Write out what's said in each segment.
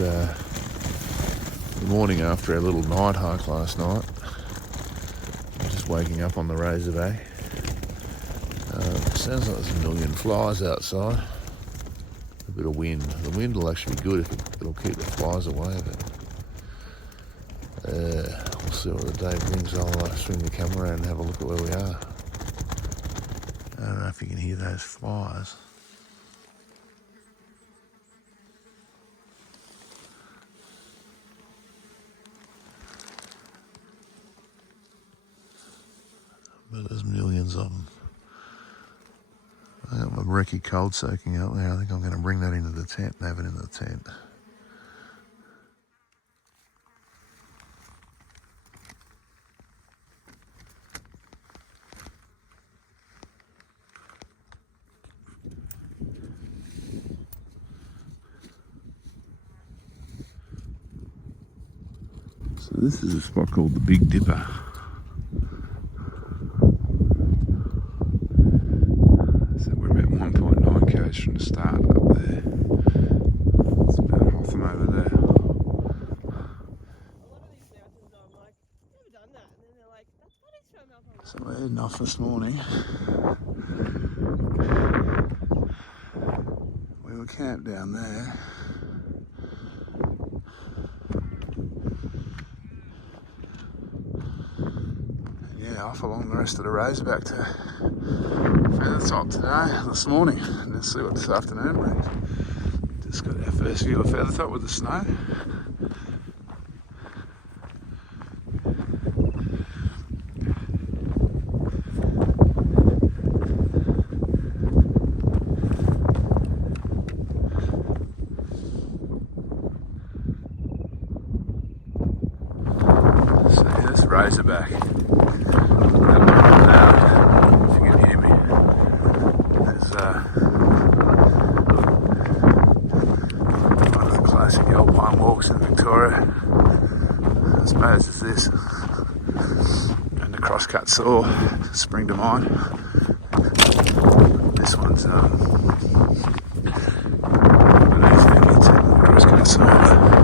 the morning after our little night hike last night. Just waking up on the Razorback. Sounds like there's a million flies outside. A bit of wind. The wind will actually be good if it'll keep the flies away. But we'll see what the day brings. I'll swing the camera around and have a look at where we are. I don't know if you can hear those flies. But there's millions of them. I got my brekkie cold soaking out there. I think I'm going to bring that into the tent and have it in the tent. So this is a spot called the Big Dipper. So we're about 1.9 k's from the start up there. It's about Hotham over there. A lot of these mountains I'm like, never done that. And then they're like, that's what it's from up on. So we're heading off this morning. We were camped down there. Off along the rest of the Razorback to Feathertop this morning, and let's see what this afternoon brings. Just got our first view of Feathertop with the snow. So here's Razorback. One of the classic Alpine walks in Victoria, I suppose, is this, and the crosscut saw spring to mind. This one's beneath the crosscut saw.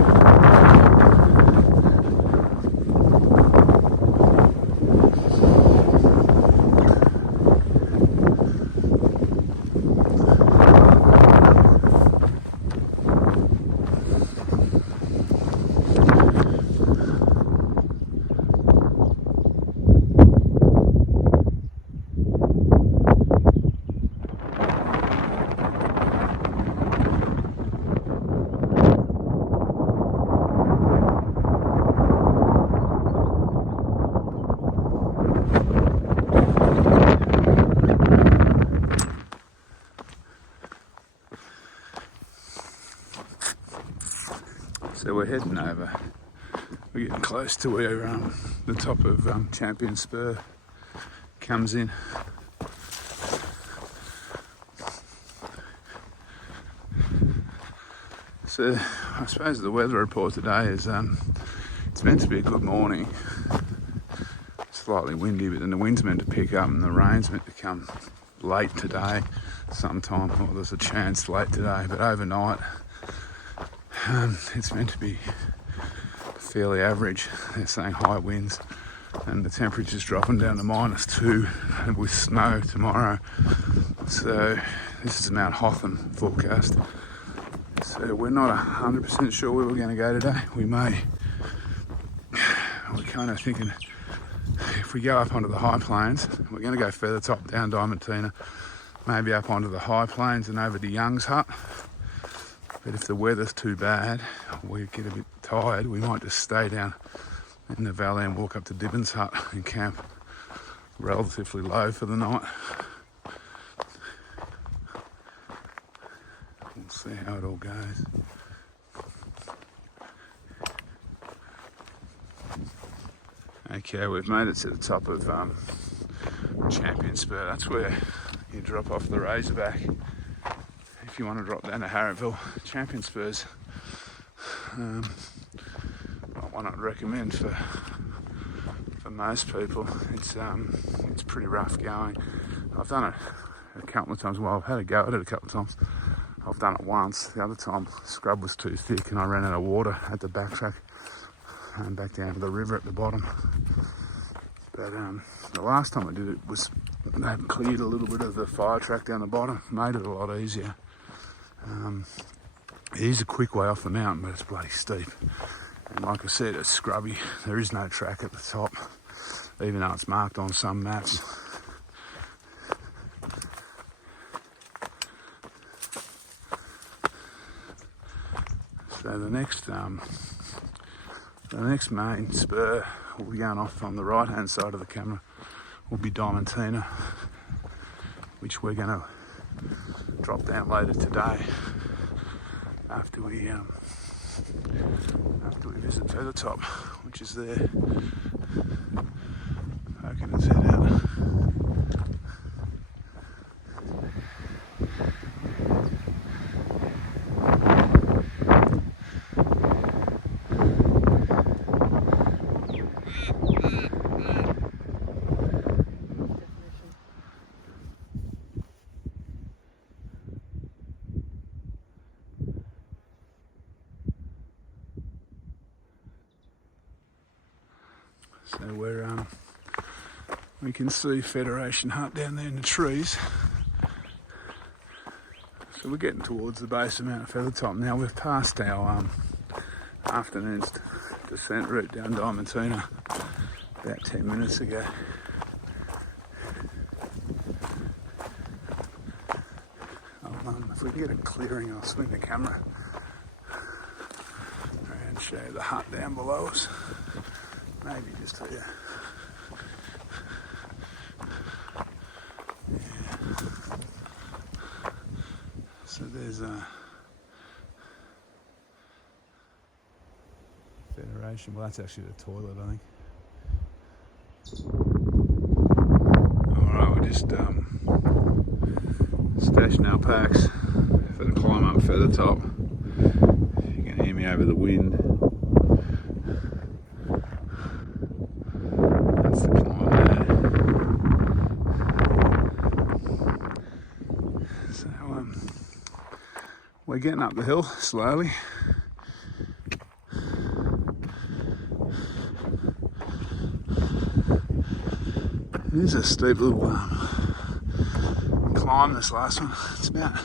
So we're heading over. We're getting close to where the top of Champion Spur comes in. So I suppose the weather report today is it's meant to be a good morning. Slightly windy, but then the wind's meant to pick up and the rain's meant to come late today sometime. Well, there's a chance late today, but overnight it's meant to be fairly average. They're saying high winds and the temperature's dropping down to -2 with snow tomorrow. So this is a Mount Hotham forecast. So we're not 100% sure where we're going to go today. We're kind of thinking if we go up onto the high plains, we're going to go Feathertop down Diamantina, maybe up onto the high plains and over to Young's Hut. But if the weather's too bad, we get a bit tired, we might just stay down in the valley and walk up to Dibbins Hut and camp relatively low for the night. We'll see how it all goes. Okay, we've made it to the top of Champion Spur. That's where you drop off the Razorback if you want to drop down to Harritville. Champion Spurs, one I'd recommend for most people. It's pretty rough going. I've done it a couple of times. Well, I've had a go at it a couple of times. I've done it once. The other time, scrub was too thick and I ran out of water. I had to backtrack and back down to the river at the bottom. But the last time I did it was they had cleared a little bit of the fire track down the bottom, made it a lot easier. It is a quick way off the mountain, but it's bloody steep. And like I said, it's scrubby. There is no track at the top, even though it's marked on some maps. So the next main spur will be going off on the right hand side of the camera will be Diamantina, which we're going to drop down later today after we visit Feathertop, which is there. Poking its head out. So we can see Federation Hut down there in the trees. So we're getting towards the base of Mt Feathertop now. We've passed our afternoon's descent route down Diamantina about 10 minutes ago. If we can get a clearing, I'll swing the camera around and show you the hut down below us. Maybe just here. Yeah. So there's a Federation. Well, that's actually the toilet, I think. Alright, we're just stashing our packs for the climb up Feathertop. You can hear me over the wind. That's the climb there. So we're getting up the hill slowly. It is a steep little climb, this last one. It's about,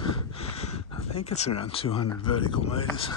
I think it's around 200 vertical metres.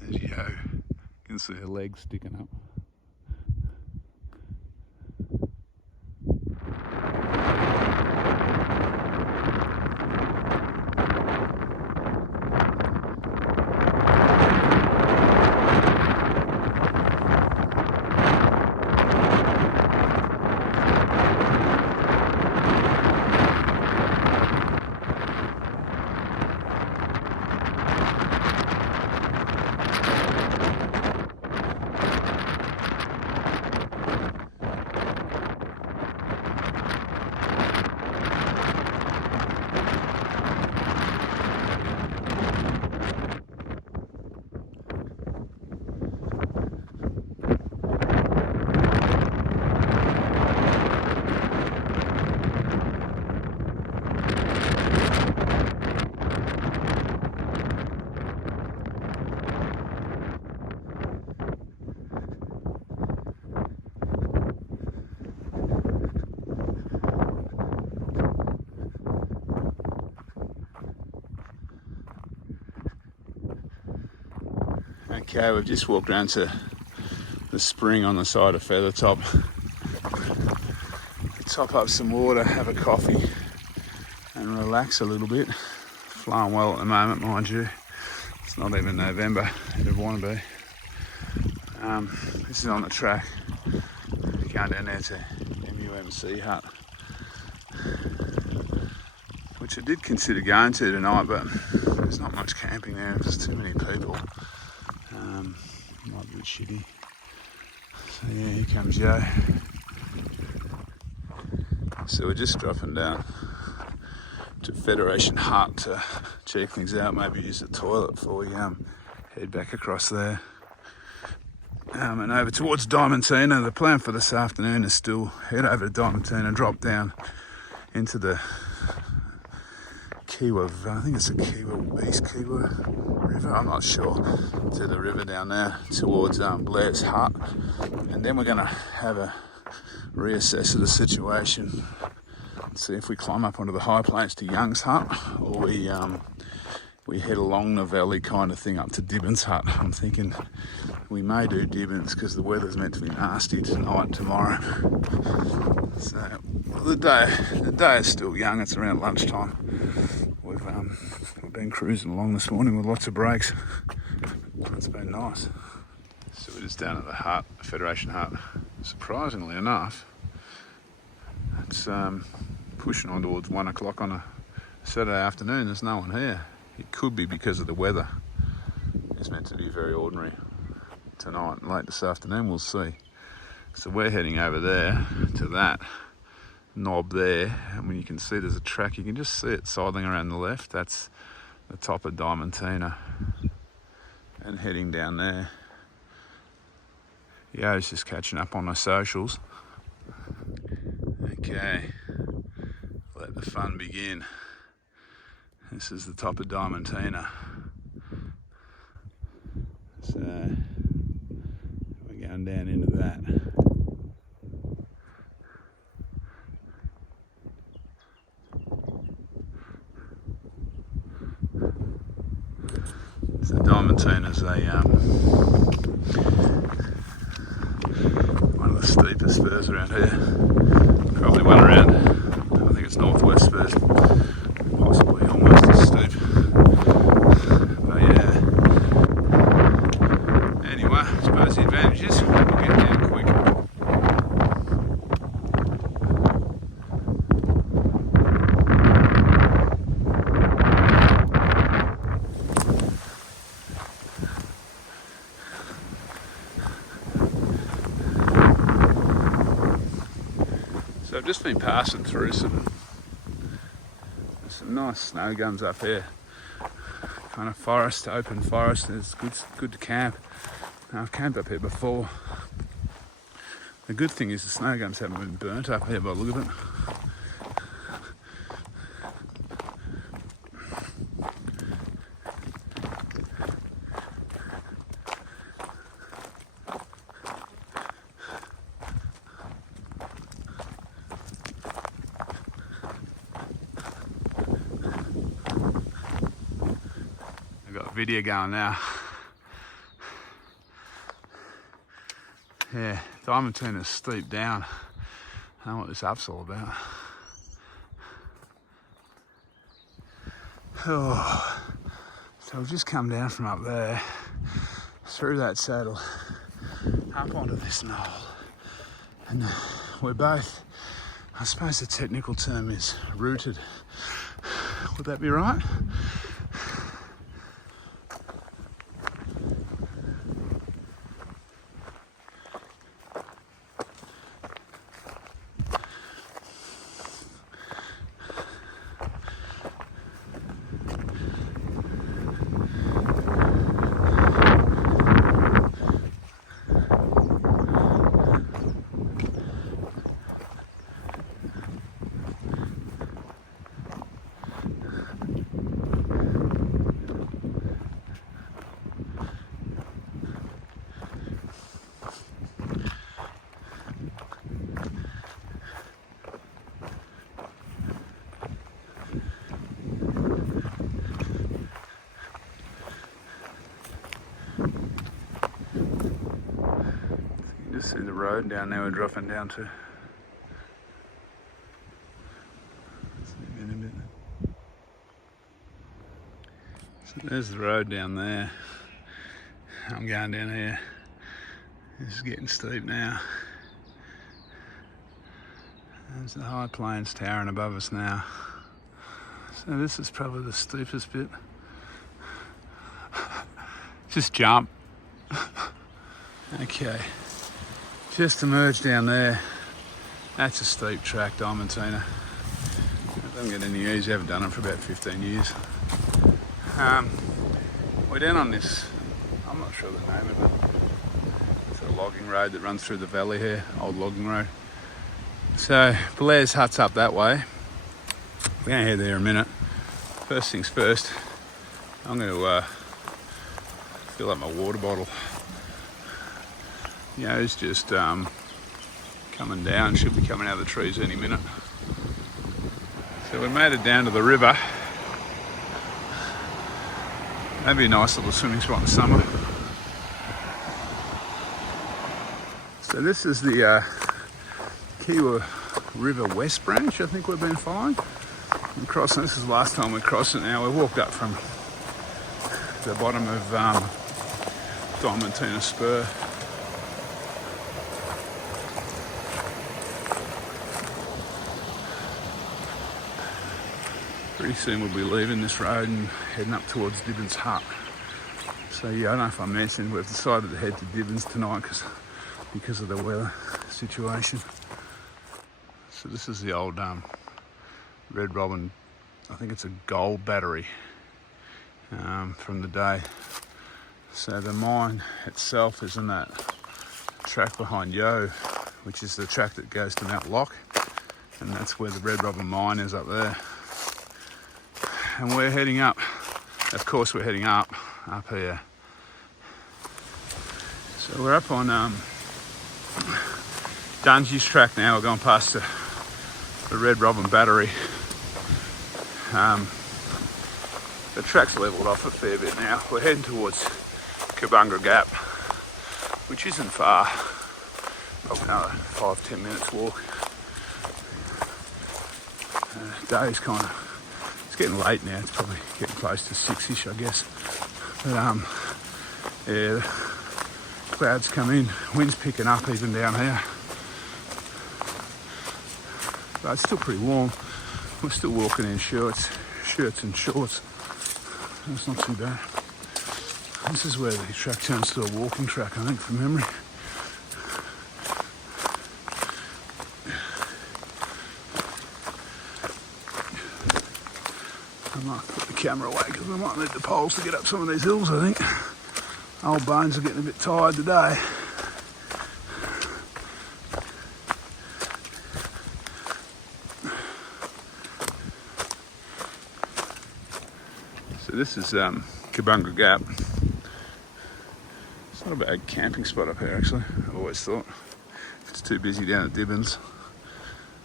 There's Yo. You can see her legs sticking up. Okay, we've just walked around to the spring on the side of Feathertop. Top up some water, have a coffee and relax a little bit. Flowing well at the moment, mind you. It's not even November, it'd want to be. This is on the track. Going down there to MUMC Hut, which I did consider going to tonight, but there's not much camping there, there's too many people. Might be a bit shitty. So yeah, here comes Joe. So we're just dropping down to Federation Hut to check things out, maybe use the toilet before we head back across there. And over towards Diamantina. The plan for this afternoon is still head over to Diamantina, drop down into the Kiewa, I think it's East Kiewa River, I'm not sure, to the river down there towards Blair's hut. And then we're going to have a reassess of the situation, see if we climb up onto the high plains to Young's hut, or we head along the valley kind of thing up to Dibbins Hut. I'm thinking we may do Dibbins because the weather's meant to be nasty tonight and tomorrow. So the day is still young, it's around lunchtime. We've been cruising along this morning with lots of breaks. It's been nice. So we're just down at the hut, Federation Hut. Surprisingly enough, it's pushing on towards 1 o'clock on a Saturday afternoon. There's no one here. It could be because of the weather. It's meant to be very ordinary tonight and late this afternoon, we'll see. So we're heading over there to that knob there, and when you can see there's a track, you can just see it sidling around the left. That's the top of Diamantina, and heading down there. Yeah, it's just catching up on my socials. Okay, let the fun begin. This is the top of Diamantina. So we're going down into that. So Diamantina's one of the steepest spurs around here. Probably one around, I think it's northwest spurs, possibly almost as steep. But yeah. Anyway, I suppose the advantage is we'll get down quick. So I've just been passing through some nice snow gums up here. Kind of forest, open forest. It's good to camp. Now, I've camped up here before. The good thing is the snow gums haven't been burnt up here by the look of it. Video going now. Yeah, Diamantina's steep down. I don't know what this up's all about. Oh, so we've just come down from up there, through that saddle, up onto this knoll, and we're both, I suppose the technical term is rooted. Would that be right? See the road down there we're dropping down to. So there's the road down there. I'm going down here. This is getting steep now. There's the high plains towering above us now. So this is probably the steepest bit. Just jump. Okay. Just emerged down there. That's a steep track, Diamantina. It doesn't get any easier. I haven't done it for about 15 years. We're down on this, I'm not sure the name of it. It's a logging road that runs through the valley here, old logging road. So Blair's Hut's up that way. We're going to head there in a minute. First things first, I'm going to fill up my water bottle. It's just coming down, should be coming out of the trees any minute. So we made it down to the river. That'd be a nice little swimming spot in the summer. So this is the Kiewa River West Branch, I think we've been following. We're crossing, this is the last time we crossed it now. We walked up from the bottom of Diamantina Spur. Pretty soon we'll be leaving this road and heading up towards Dibbins Hut. So yeah, I don't know if I mentioned, we've decided to head to Dibbins tonight because of the weather situation. So this is the old Red Robin, I think it's a gold battery from the day. So the mine itself is in that track behind Yo, which is the track that goes to Mount Lock, and that's where the Red Robin mine is up there. And we're heading up, of course we're heading up here. So we're up on Dungy's track now. We're going past the Red Robin battery. The track's levelled off a fair bit now. We're heading towards Kibunga Gap, which isn't far, probably another 5-10 minutes walk. Day's kind of, it's getting late now, it's probably getting close to 6ish I guess. But yeah, the clouds come in, wind's picking up even down here. But it's still pretty warm. We're still walking in shirts and shorts. That's not too bad. This is where the track turns to a walking track, I think, from memory. I might put the camera away because we might need the poles to get up some of these hills, I think. Old bones are getting a bit tired today. So this is Kibunga Gap. It's not a bad camping spot up here actually, I've always thought. If it's too busy down at Dibbins.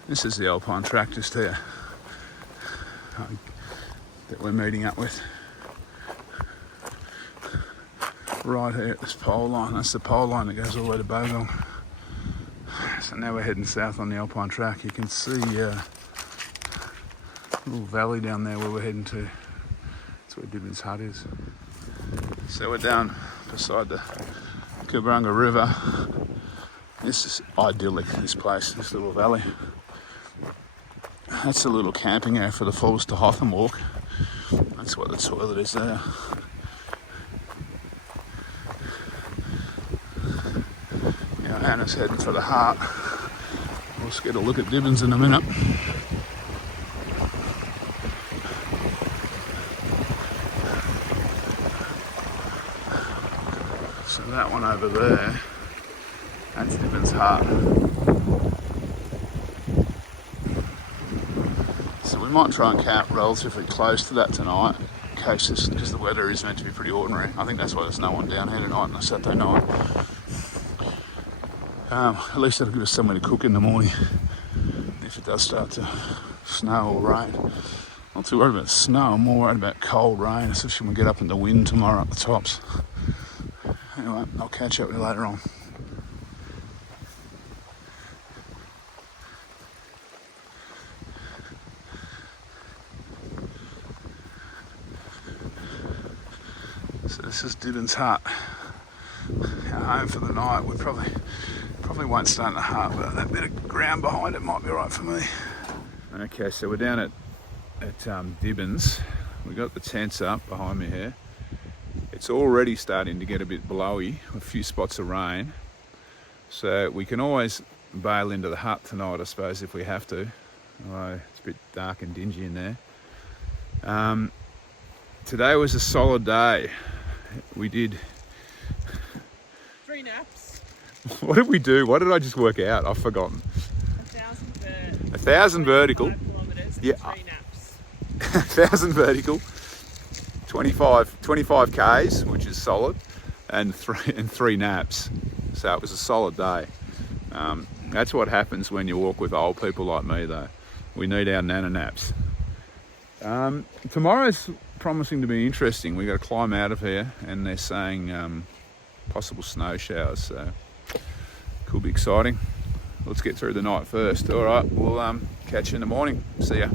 This is the Alpine track just here that we're meeting up with. Right here at this pole line, that's the pole line that goes all the way to Bogong. So now we're heading south on the Alpine track. You can see a little valley down there where we're heading to. That's where Dibbins Hut is. So we're down beside the Kibunga River. This is idyllic, this place, this little valley. That's a little camping area for the Falls to Hotham walk. That's what the toilet is there. Johanna's heading for the Hut. We'll just get a look at Dibbins in a minute. So that one over there, that's Dibbins Hut. So we might try and camp relatively close to that tonight, in case this, because the weather is meant to be pretty ordinary. I think that's why there's no one down here tonight on a Saturday night. At least that'll give us somewhere to cook in the morning if it does start to snow or rain. Not too worried about snow, I'm more worried about cold rain, especially when we get up in the wind tomorrow at the tops. Anyway, I'll catch up with you later on. So this is Dibbins Hut, our home for the night. We probably won't stay in the hut, but that bit of ground behind it might be right for me. Okay, so we're down at Dibbins. We've got the tents up behind me here. It's already starting to get a bit blowy, a few spots of rain. So we can always bail into the hut tonight, I suppose, if we have to. Although it's a bit dark and dingy in there. Today was a solid day. We did... 3 naps. What did we do? What did I just work out? I've forgotten. 1,000 vertical. 5 kilometres and Yeah. 3 naps. 1,000 vertical, 25 Ks, which is solid, and three naps. So it was a solid day. That's what happens when you walk with old people like me, though. We need our nana naps. Tomorrow's promising to be interesting. We've got to climb out of here, and they're saying possible snow showers, so could be exciting. Let's get through the night first. All right, we'll catch you in the morning. See ya.